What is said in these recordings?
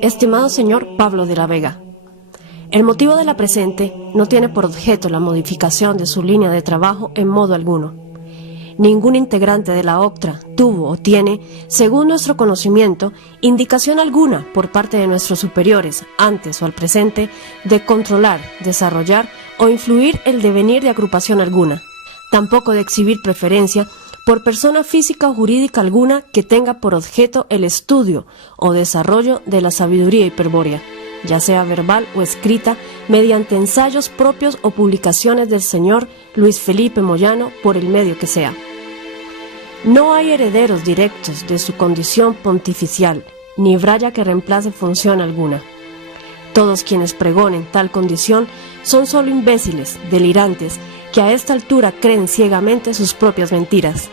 Estimado señor Pablo de la Vega, el motivo de la presente no tiene por objeto la modificación de su línea de trabajo en modo alguno. Ningún integrante de la OCTRA tuvo o tiene, según nuestro conocimiento, indicación alguna por parte de nuestros superiores, antes o al presente, de controlar, desarrollar o influir el devenir de agrupación alguna, tampoco de exhibir preferencia por persona física o jurídica alguna que tenga por objeto el estudio o desarrollo de la sabiduría hiperbórea, ya sea verbal o escrita, mediante ensayos propios o publicaciones del señor Luis Felipe Moyano, por el medio que sea. No hay herederos directos de su condición pontificial, ni braya que reemplace función alguna. Todos quienes pregonen tal condición son solo imbéciles, delirantes, que a esta altura creen ciegamente sus propias mentiras.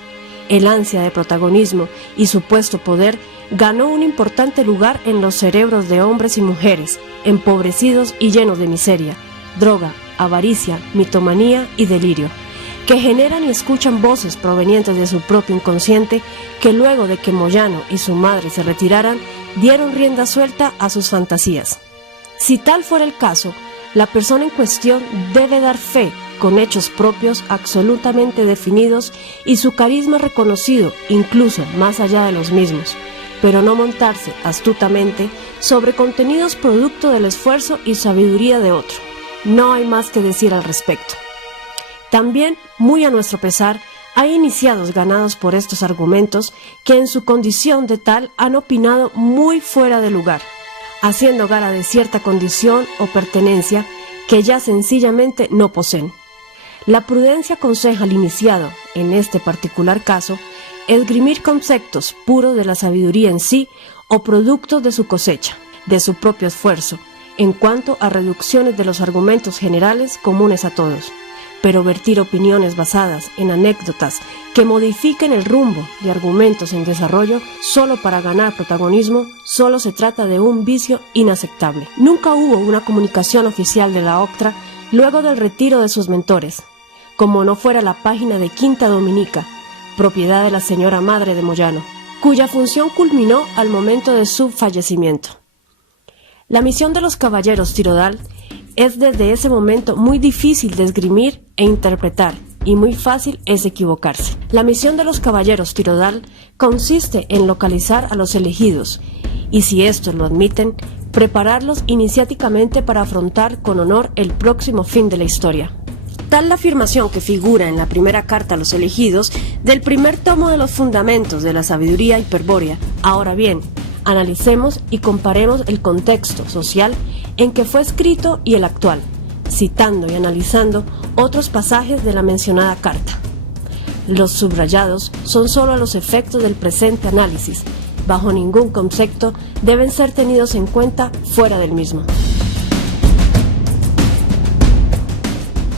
El ansia de protagonismo y supuesto poder ganó un importante lugar en los cerebros de hombres y mujeres, empobrecidos y llenos de miseria, droga, avaricia, mitomanía y delirio, que generan y escuchan voces provenientes de su propio inconsciente que luego de que Moyano y su madre se retiraran, dieron rienda suelta a sus fantasías. Si tal fuera el caso, la persona en cuestión debe dar fe con hechos propios absolutamente definidos y su carisma reconocido incluso más allá de los mismos, pero no montarse astutamente sobre contenidos producto del esfuerzo y sabiduría de otro. No hay más que decir al respecto. También, muy a nuestro pesar, hay iniciados ganados por estos argumentos que en su condición de tal han opinado muy fuera de lugar, haciendo gala de cierta condición o pertenencia que ya sencillamente no poseen. La prudencia aconseja al iniciado, en este particular caso, esgrimir conceptos puros de la sabiduría en sí o productos de su cosecha, de su propio esfuerzo, en cuanto a reducciones de los argumentos generales comunes a todos, pero vertir opiniones basadas en anécdotas que modifiquen el rumbo de argumentos en desarrollo solo para ganar protagonismo, solo se trata de un vicio inaceptable. Nunca hubo una comunicación oficial de la OCTRA luego del retiro de sus mentores, como no fuera la página de Quinta Dominica, propiedad de la señora madre de Moyano, cuya función culminó al momento de su fallecimiento. La misión de los caballeros Tirodal es desde ese momento muy difícil de esgrimir e interpretar, y muy fácil es equivocarse. La misión de los caballeros Tirodal consiste en localizar a los elegidos, y si estos lo admiten, prepararlos iniciáticamente para afrontar con honor el próximo fin de la historia. Tal la afirmación que figura en la primera carta a los elegidos del primer tomo de los fundamentos de la sabiduría hiperbórea. Ahora bien, analicemos y comparemos el contexto social en que fue escrito y el actual, citando y analizando otros pasajes de la mencionada carta. Los subrayados son solo a los efectos del presente análisis, bajo ningún concepto deben ser tenidos en cuenta fuera del mismo.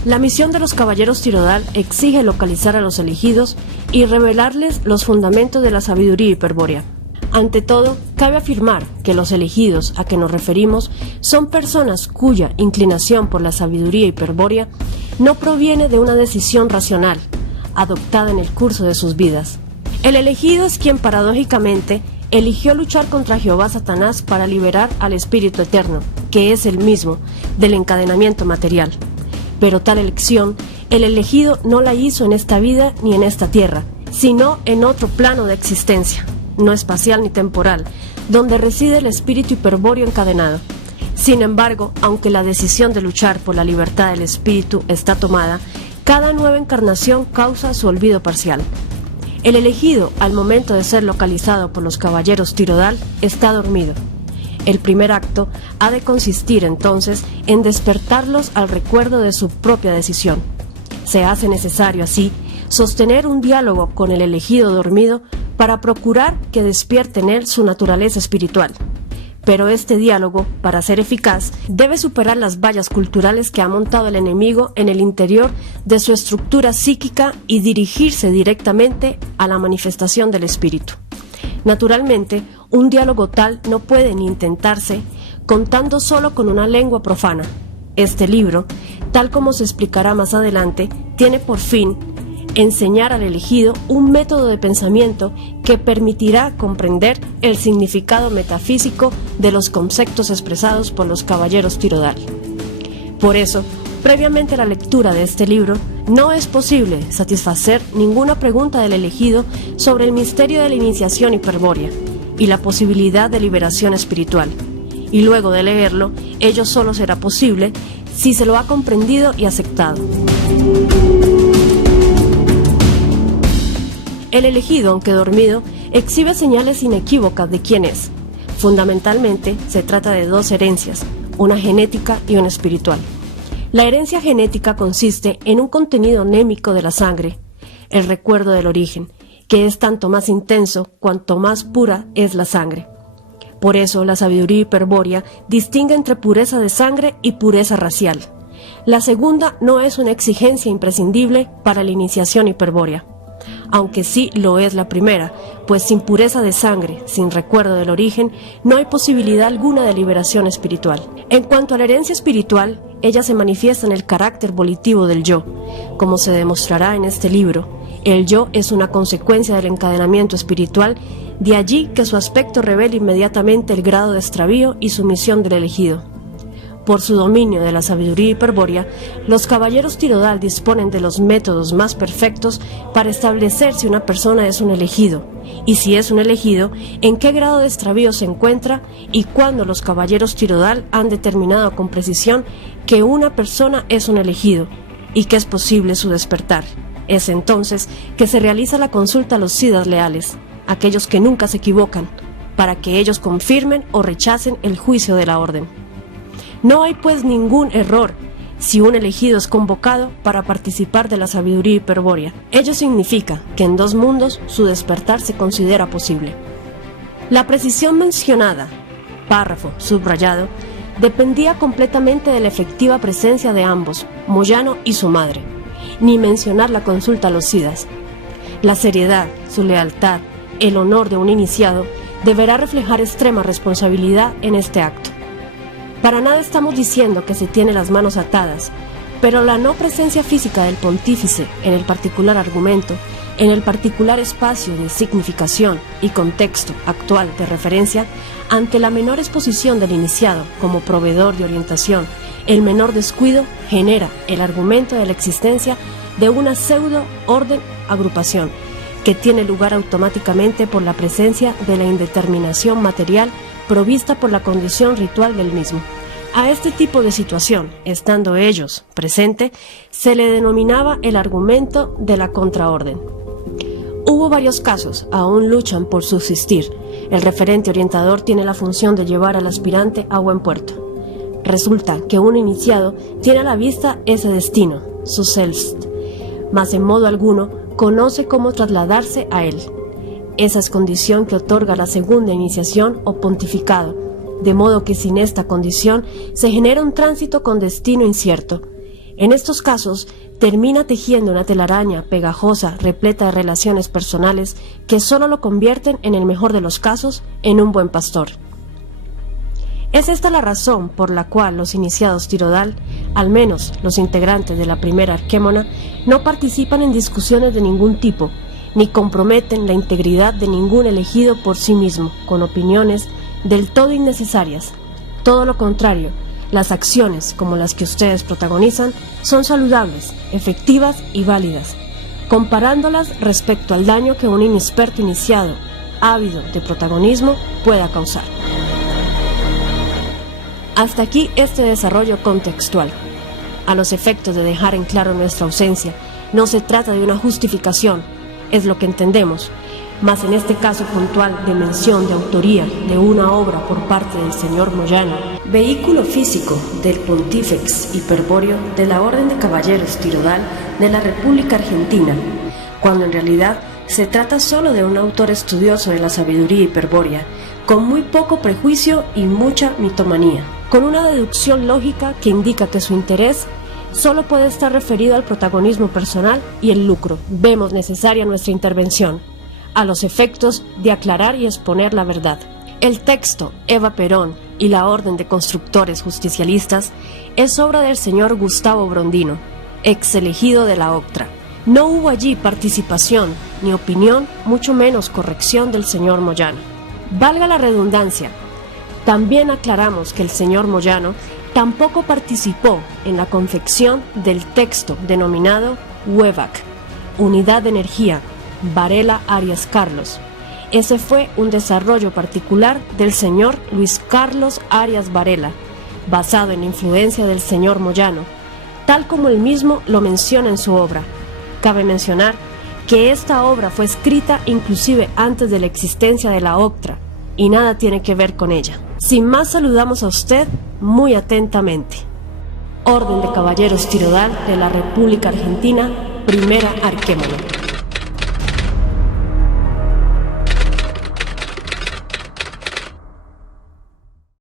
La misión de los caballeros Tirodal exige localizar a los elegidos y revelarles los fundamentos de la sabiduría hiperbórea. Ante todo, cabe afirmar que los elegidos a que nos referimos son personas cuya inclinación por la sabiduría hiperbórea no proviene de una decisión racional, adoptada en el curso de sus vidas. El elegido es quien paradójicamente eligió luchar contra Jehová Satanás para liberar al espíritu eterno, que es el mismo, del encadenamiento material. Pero tal elección, el elegido no la hizo en esta vida ni en esta tierra, sino en otro plano de existencia, no espacial ni temporal, donde reside el espíritu hiperbóreo encadenado. Sin embargo, aunque la decisión de luchar por la libertad del espíritu está tomada, cada nueva encarnación causa su olvido parcial. El elegido, al momento de ser localizado por los caballeros Tirodal, está dormido. El primer acto ha de consistir entonces en despertarlos al recuerdo de su propia decisión. Se hace necesario así sostener un diálogo con el elegido dormido para procurar que despierte en él su naturaleza espiritual. Pero este diálogo, para ser eficaz, debe superar las vallas culturales que ha montado el enemigo en el interior de su estructura psíquica y dirigirse directamente a la manifestación del espíritu. Naturalmente, un diálogo tal no puede ni intentarse contando solo con una lengua profana. Este libro tal como se explicará más adelante, tiene por fin enseñar al elegido un método de pensamiento que permitirá comprender el significado metafísico de los conceptos expresados por los caballeros Tirodal. Por eso, previamente a la lectura de este libro, no es posible satisfacer ninguna pregunta del elegido sobre el misterio de la iniciación hiperbórea y la posibilidad de liberación espiritual. Y luego de leerlo, ello solo será posible si se lo ha comprendido y aceptado. El elegido, aunque dormido, exhibe señales inequívocas de quién es. Fundamentalmente, se trata de dos herencias, una genética y una espiritual. La herencia genética consiste en un contenido anémico de la sangre, el recuerdo del origen, que es tanto más intenso cuanto más pura es la sangre. Por eso, la sabiduría hiperbórea distingue entre pureza de sangre y pureza racial. La segunda no es una exigencia imprescindible para la iniciación hiperbórea, aunque sí lo es la primera, pues sin pureza de sangre, sin recuerdo del origen, no hay posibilidad alguna de liberación espiritual. En cuanto a la herencia espiritual, ella se manifiesta en el carácter volitivo del yo. Como se demostrará en este libro, el yo es una consecuencia del encadenamiento espiritual, de allí que su aspecto revela inmediatamente el grado de extravío y sumisión del elegido. Por su dominio de la sabiduría hiperbórea, los caballeros Tirodal disponen de los métodos más perfectos para establecer si una persona es un elegido, y si es un elegido, en qué grado de extravío se encuentra y cuándo los caballeros Tirodal han determinado con precisión que una persona es un elegido y que es posible su despertar. Es entonces que se realiza la consulta a los siddhas leales, aquellos que nunca se equivocan, para que ellos confirmen o rechacen el juicio de la orden. No hay pues ningún error si un elegido es convocado para participar de la sabiduría hiperbórea. Ello significa que en dos mundos su despertar se considera posible. La precisión mencionada, párrafo subrayado, dependía completamente de la efectiva presencia de ambos, Moyano y su madre, ni mencionar la consulta a los siddhas. La seriedad, su lealtad, el honor de un iniciado deberá reflejar extrema responsabilidad en este acto. Para nada estamos diciendo que se tiene las manos atadas, pero la no presencia física del pontífice en el particular argumento, en el particular espacio de significación y contexto actual de referencia, ante la menor exposición del iniciado como proveedor de orientación, el menor descuido genera el argumento de la existencia de una pseudo-orden-agrupación que tiene lugar automáticamente por la presencia de la indeterminación material provista por la condición ritual del mismo. A este tipo de situación, estando ellos presente, se le denominaba el argumento de la contraorden. Hubo varios casos, aún luchan por subsistir. El referente orientador tiene la función de llevar al aspirante a buen puerto. Resulta que un iniciado tiene a la vista ese destino, su selbst, mas en modo alguno conoce cómo trasladarse a él. Esa es condición que otorga la segunda iniciación o pontificado, de modo que sin esta condición se genera un tránsito con destino incierto. En estos casos, termina tejiendo una telaraña pegajosa, repleta de relaciones personales que solo lo convierten, en el mejor de los casos, en un buen pastor. Es esta la razón por la cual los iniciados Tirodal, al menos los integrantes de la primera arquémona, no participan en discusiones de ningún tipo, ni comprometen la integridad de ningún elegido por sí mismo, con opiniones del todo innecesarias. Todo lo contrario, las acciones como las que ustedes protagonizan son saludables, efectivas y válidas, comparándolas respecto al daño que un inexperto iniciado, ávido de protagonismo, pueda causar. Hasta aquí este desarrollo contextual. A los efectos de dejar en claro nuestra ausencia, no se trata de una justificación, es lo que entendemos, mas en este caso puntual de mención de autoría de una obra por parte del señor Moyano, vehículo físico del Pontífex Hiperbóreo de la Orden de Caballeros Tirodal de la República Argentina, cuando en realidad se trata solo de un autor estudioso de la sabiduría hiperbórea, con muy poco prejuicio y mucha mitomanía, con una deducción lógica que indica que su interés solo puede estar referido al protagonismo personal y el lucro. Vemos necesaria nuestra intervención, a los efectos de aclarar y exponer la verdad. El texto Eva Perón y la Orden de Constructores Justicialistas es obra del señor Gustavo Brondino, ex elegido de la OCTRA. No hubo allí participación, ni opinión, mucho menos corrección del señor Moyano. Valga la redundancia, también aclaramos que el señor Moyano tampoco participó en la confección del texto denominado UEVAC, Unidad de Energía, Varela Arias Carlos. Ese fue un desarrollo particular del señor Luis Carlos Arias Varela, basado en la influencia del señor Moyano, tal como él mismo lo menciona en su obra. Cabe mencionar que esta obra fue escrita inclusive antes de la existencia de la OCTRA y nada tiene que ver con ella. Sin más, saludamos a usted muy atentamente. Orden de Caballeros Tirodal de la República Argentina, Primera Arquémono.